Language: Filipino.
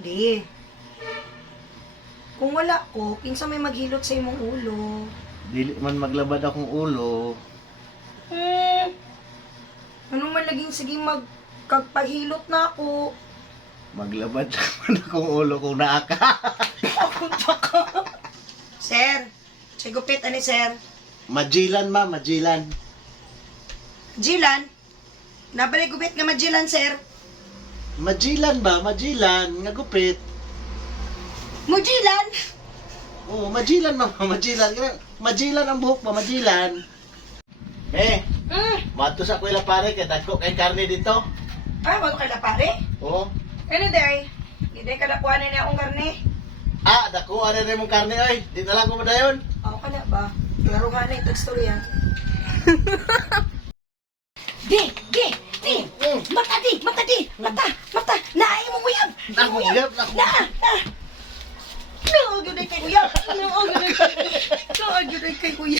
Di. Kung wala ko, kinsa may maghilot sa imong ulo. Dili man maglabad akong ulo. Ano man laging sige magkagpahilot na ako. Maglabad naman akong ulo kung naa ka. Pakunta ka. Sir, sigupit ani sir. Majilan ma, majilan. Jilan, nabalik gupit nga majilan sir. Majilan ba? Majilan. Nga gupit. Mujilan. Oo, majilan ma, majilan. Majilan ang buhok ba? Majilan. Mato sa kuila pare, kaya dagko kay karne dito. Ah, wala ka na pare? Oo. Ano day? Hindi ka nakuha na niya akong karne. Dako, ano rin mong karne ay. Di na lang ko madayon. Ako ka na ba? Klaro nga na ito storya. Di! Mata! Naay mo uyab! Nakuyab. Na! Naagyoday kay uyab! Naagyoday kay uyab!